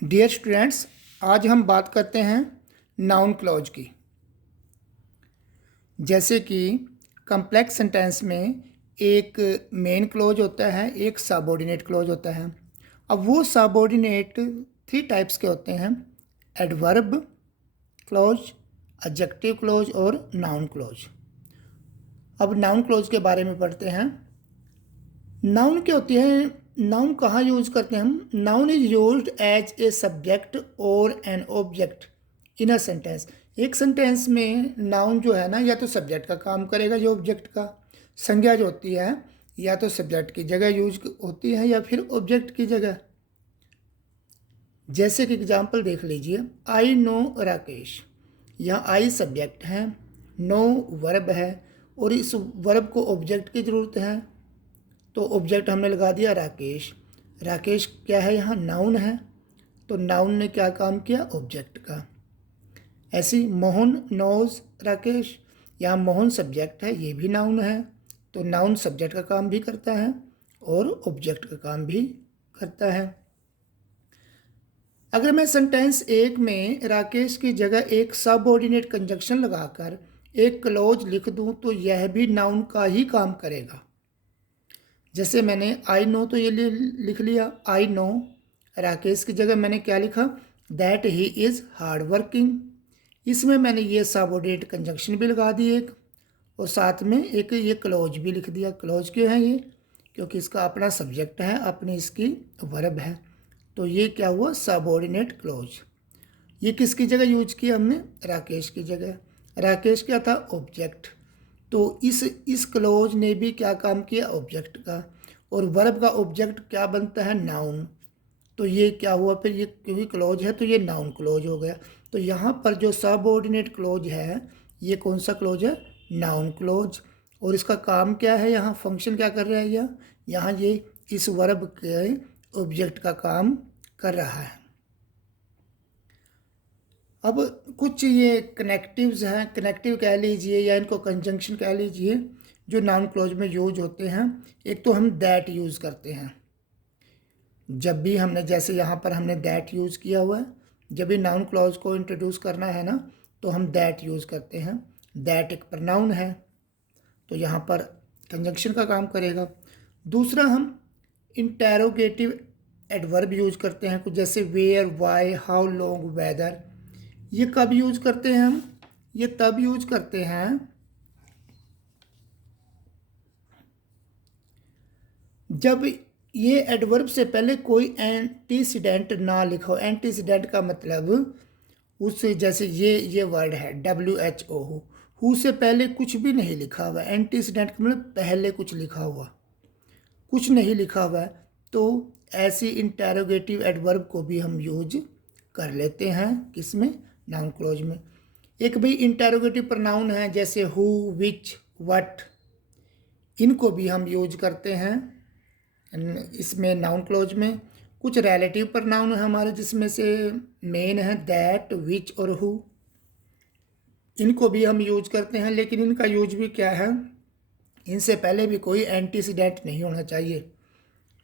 Dear students, आज हम बात करते हैं नाउन क्लॉज की। जैसे कि कम्प्लेक्स सेंटेंस में एक मेन क्लॉज होता है, एक सबऑर्डिनेट क्लॉज होता है। अब वो सबऑर्डिनेट थ्री टाइप्स के होते हैं: एडवर्ब क्लॉज, एडजेक्टिव क्लॉज और नाउन क्लॉज। अब नाउन क्लॉज के बारे में पढ़ते हैं। नाउन क्या होती है? नाउन कहाँ यूज करते हैं हम? Noun is used as a subject और an object in a sentence. एक सेंटेंस में नाउन जो है ना, या तो सब्जेक्ट का काम करेगा या ऑब्जेक्ट का। संज्ञा जो होती है या तो सब्जेक्ट की जगह यूज होती है या फिर ऑब्जेक्ट की जगह। जैसे कि एग्जाम्पल देख लीजिए, आई नो राकेश। यहाँ आई सब्जेक्ट है, नो वर्ब है, और इस वर्ब को ऑब्जेक्ट की ज़रूरत है, तो ऑब्जेक्ट हमने लगा दिया राकेश। राकेश क्या है? यहाँ नाउन है, तो नाउन ने क्या काम किया? ऑब्जेक्ट का। ऐसी मोहन नोज राकेश, यहाँ मोहन सब्जेक्ट है, ये भी नाउन है, तो नाउन सब्जेक्ट का काम भी करता है और ऑब्जेक्ट का काम भी करता है। अगर मैं सेंटेंस एक में राकेश की जगह एक सबऑर्डिनेट कंजक्शन लगाकर एक क्लॉज लिख दूं तो यह भी नाउन का ही काम करेगा। जैसे मैंने आई नो तो ये लिख लिया, आई नो। राकेश की जगह मैंने क्या लिखा? That he is hard working. इसमें मैंने ये सबऑर्डिनेट कंजंक्शन भी लगा दी एक, और साथ में एक ये क्लॉज भी लिख दिया। क्लॉज क्यों है ये? क्योंकि इसका अपना सब्जेक्ट है, अपनी इसकी वर्ब है, तो ये क्या हुआ? Subordinate clause. ये किसकी जगह यूज किया हमने? राकेश की जगह। राकेश क्या था? ऑब्जेक्ट। तो इस क्लॉज ने भी क्या काम किया? ऑब्जेक्ट का। और वर्ब का ऑब्जेक्ट क्या बनता है? नाउन। तो ये क्या हुआ फिर? ये क्योंकि क्लॉज है तो ये नाउन क्लॉज हो गया। तो यहाँ पर जो सबऑर्डिनेट क्लॉज है, ये कौन सा क्लॉज है? Noun clause. और इसका काम क्या है? यहाँ फंक्शन क्या कर रहा है? यहाँ ये इस वर्ब के ऑब्जेक्ट का काम कर रहा है। अब कुछ ये कनेक्टिव्स हैं, कनेक्टिव कह लीजिए या इनको कंजंक्शन कह लीजिए, जो नाउन क्लॉज में यूज होते हैं। एक तो हम दैट यूज़ करते हैं जब भी हमने, जैसे यहाँ पर हमने दैट यूज़ किया हुआ है। जब भी नाउन क्लॉज को इंट्रोड्यूस करना है ना, तो हम दैट यूज़ करते हैं। दैट एक प्रनाउन है, तो यहाँ पर कंजंक्शन का काम करेगा। दूसरा, हम इंटेरोगेटिव एडवर्ब यूज करते हैं, कुछ जैसे where, why, how long, whether. ये कब यूज करते हैं हम? ये तब यूज करते हैं जब ये एडवर्ब से पहले कोई एंटीसीडेंट ना लिखो। एंटीसीडेंट का मतलब उससे, जैसे ये वर्ड है WHO, हु से पहले कुछ भी नहीं लिखा हुआ। एंटीसीडेंट का मतलब पहले कुछ लिखा हुआ, कुछ नहीं लिखा हुआ है, तो ऐसी इंटेरोगेटिव एडवर्ब को भी हम यूज कर लेते हैं। किसमें? नाउन क्लॉज में। एक भाई इंटेरोगेटिव प्रनाउन है, जैसे हु, विच, व्हाट, इनको भी हम यूज करते हैं इसमें नाउन क्लॉज में। कुछ रिलेटिव प्रनाउन है हमारे, जिसमें से मेन है दैट, विच और हु, इनको भी हम यूज करते हैं। लेकिन इनका यूज भी क्या है? इनसे पहले भी कोई एंटीसीडेंट नहीं होना चाहिए।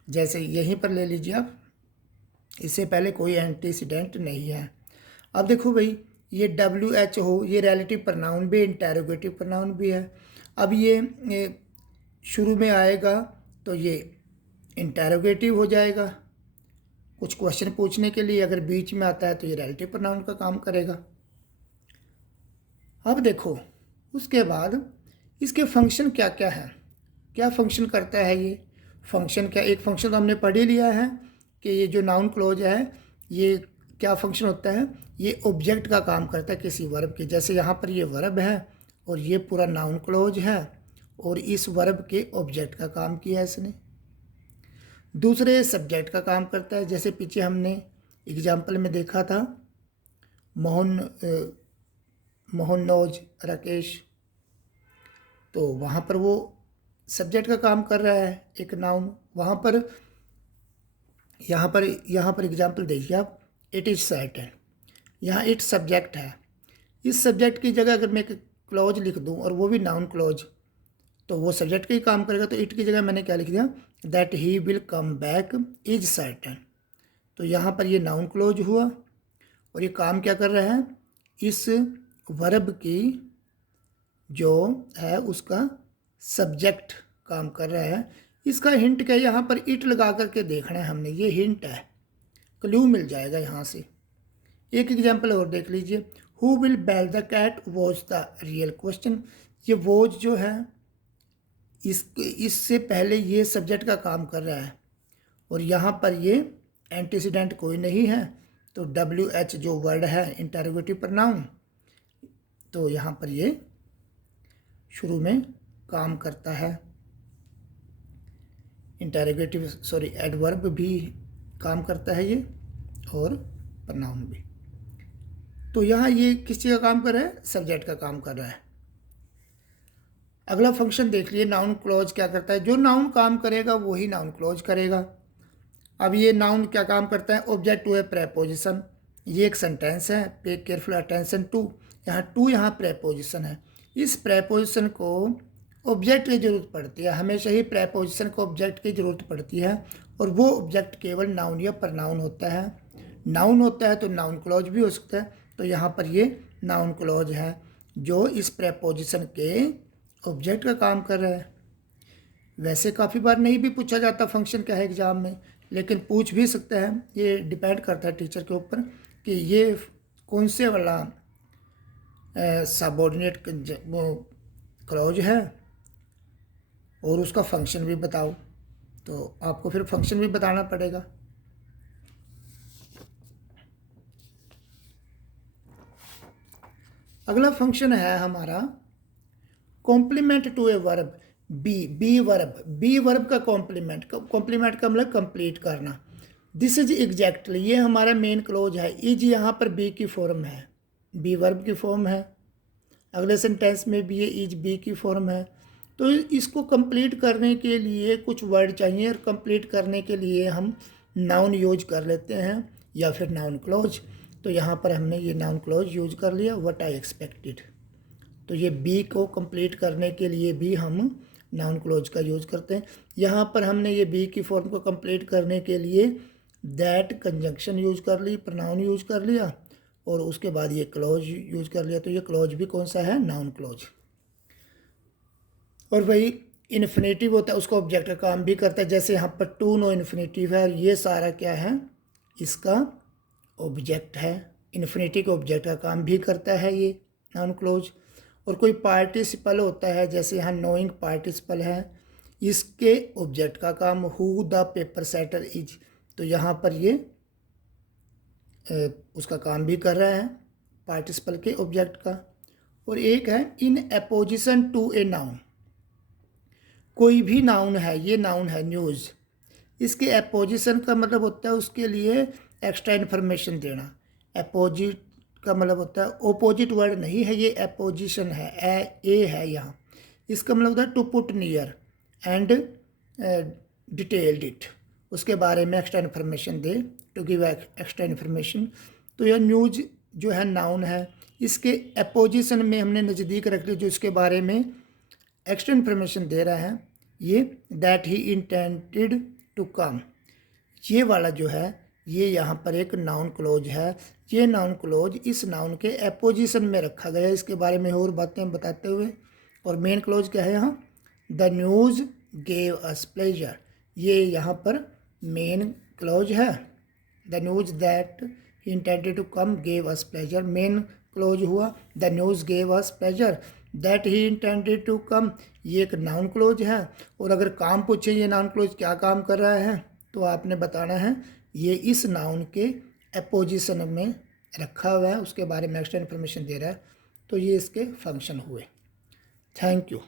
जैसे यहीं पर ले लीजिए आप, इससे पहले कोई एंटीसीडेंट नहीं है। अब देखो भाई, ये WHO, ये रिलेटिव प्रनाउन भी, इंटेरोगेटिव प्रनाउन भी है। अब ये शुरू में आएगा तो ये इंटेरोगेटिव हो जाएगा कुछ क्वेश्चन पूछने के लिए। अगर बीच में आता है तो ये रिलेटिव प्रनाउन का काम करेगा। अब देखो, उसके बाद इसके फंक्शन क्या क्या है, क्या फंक्शन करता है ये? फंक्शन क्या, एक फंक्शन तो हमने पढ़ ही लिया है कि ये जो नाउन क्लॉज है, ये क्या फंक्शन होता है? ये ऑब्जेक्ट का काम करता है किसी वर्ब के। जैसे यहाँ पर ये वर्ब है और ये पूरा नाउन क्लॉज है, और इस वर्ब के ऑब्जेक्ट का काम किया है इसने। दूसरे सब्जेक्ट का काम करता है, जैसे पीछे हमने एग्जाम्पल में देखा था, मोहन नोज राकेश, तो वहाँ पर वो सब्जेक्ट का काम कर रहा है, एक नाउन। वहाँ पर यहाँ पर एग्जाम्पल देखिए आप, इट इज़ सर्टेन, यहाँ इट सब्जेक्ट है। इस सब्जेक्ट की जगह अगर मैं एक क्लॉज लिख दूँ और वो भी नाउन क्लॉज, तो वो सब्जेक्ट का ही काम करेगा। तो इट की जगह मैंने क्या लिख दिया? That he will come back is certain. तो यहाँ पर ये नाउन क्लोज हुआ और ये काम क्या कर रहा है, इस वर्ब की जो है उसका सब्जेक्ट काम कर रहा है। इसका हिंट क्या है, यहाँ पर इट लगा करके देखना है हमने, ये हिंट है, क्लू मिल जाएगा यहाँ से। एक एग्जाम्पल और देख लीजिए, who will bell the cat was the real question. ये वॉज जो है इससे पहले ये सब्जेक्ट का काम कर रहा है और यहाँ पर ये एंटीसीडेंट कोई नहीं है, तो WH जो वर्ड है इंटरोगेटिव प्रोनाउन, तो यहाँ पर ये शुरू में काम करता है। इंटरोगेटिव एडवर्ब भी काम करता है ये और प्रोनाउन भी। तो यहाँ ये किस चीज़ का काम कर रहा है, सब्जेक्ट का काम कर रहा है। अगला फंक्शन देख लिए, नाउन क्लॉज क्या करता है, जो नाउन काम करेगा वही नाउन क्लॉज करेगा। अब ये नाउन क्या काम करता है, ऑब्जेक्ट टू ए प्रेपोजिशन। ये एक सेंटेंस है, पे केयरफुल अटेंशन टू, यहाँ प्रेपोजिशन है। इस प्रेपोजिशन को ऑब्जेक्ट की ज़रूरत पड़ती है, हमेशा ही प्रेपोजिशन को ऑब्जेक्ट की ज़रूरत पड़ती है, और वो ऑब्जेक्ट केवल नाउन या प्रनाउन होता है। नाउन होता है तो नाउन क्लॉज भी हो सकता है, तो यहाँ पर ये नाउन क्लॉज है जो इस प्रेपोजिशन के ऑब्जेक्ट का काम कर रहा है। वैसे काफ़ी बार नहीं भी पूछा जाता फंक्शन क्या है एग्ज़ाम में, लेकिन पूछ भी सकता है, ये डिपेंड करता है टीचर के ऊपर कि ये कौन से वाला सबऑर्डिनेट वो क्लॉज है और उसका फंक्शन भी बताओ, तो आपको फिर फंक्शन भी बताना पड़ेगा। अगला फंक्शन है हमारा complement to a verb, be verb का कॉम्प्लीमेंट का मतलब कंप्लीट करना। दिस इज एग्जैक्टली, ये हमारा मेन क्लोज है। इज यहाँ पर बी की फॉर्म है, बी वर्ब की फॉर्म है। अगले सेंटेंस में भी ये इज बी की फॉर्म है। तो इसको कंप्लीट करने के लिए कुछ वर्ड चाहिए, और कंप्लीट करने के लिए हम नाउन यूज कर लेते हैं या फिर नाउन क्लोज। तो यहाँ पर हमने ये नाउन क्लोज यूज कर लिया, व्हाट आई एक्सपेक्टेड। तो ये बी को कंप्लीट करने के लिए भी हम नाउन क्लोज का यूज करते हैं। यहाँ पर हमने ये बी की फॉर्म को कंप्लीट करने के लिए दैट कंजंक्शन यूज कर ली, प्रोनाउन यूज कर लिया, और उसके बाद ये क्लोज यूज कर लिया। तो ये क्लोज भी कौन सा है, नाउन क्लोज। और वही इन्फिनेटिव होता है, उसका ऑब्जेक्ट का काम भी करता है। जैसे यहाँ पर टू नो इन्फिनेटिव है, ये सारा क्या है, इसका ऑब्जेक्ट है। इन्फिनेटिव के ऑब्जेक्ट का काम भी करता है ये नाउन क्लोज। और कोई पार्टिसिपल होता है, जैसे यहाँ नोइंग पार्टिसिपल है, इसके ऑब्जेक्ट का काम who the paper setter is, तो यहाँ पर ये उसका काम भी कर रहा है पार्टिसिपल के ऑब्जेक्ट का। और एक है in apposition to a noun, कोई भी नाउन है, ये नाउन है न्यूज़, इसके अपोजिशन का मतलब होता है उसके लिए एक्स्ट्रा इन्फॉर्मेशन देना। अपोजिट का मतलब होता है, ओपोजिट वर्ड नहीं है ये, अपोजिशन है, ए है यहाँ। इसका मतलब होता है to put near and detailed it, उसके बारे में एक्स्ट्रा इन्फॉर्मेशन दे, टू गिव एक्स्ट्रा इन्फॉर्मेशन। तो यह न्यूज़ जो है नाउन है, इसके अपोजिशन में हमने नज़दीक रख लिया जो इसके बारे में एक्स्ट्रा इन्फॉर्मेशन दे रहा है, ये that he intended to come, ये वाला जो है ये यहाँ पर एक नाउन क्लोज है। ये नाउन क्लोज इस नाउन के अपोजिशन में रखा गया है, इसके बारे में और बातें बताते हुए। और मेन क्लोज क्या है यहाँ, the news gave us pleasure, ये यहाँ पर मेन क्लोज है। The news that he intended to come gave us pleasure, main clause हुआ। The news gave us pleasure that he intended to come, ये एक नाउन क्लोज है। और अगर काम पूछे ये नाउन क्लोज क्या काम कर रहा है, तो आपने बताना है ये इस नाउन के अपोजिशन में रखा हुआ है, उसके बारे में एक्स्ट्रा इन्फॉर्मेशन दे रहा है। तो ये इसके फंक्शन हुए। Thank you.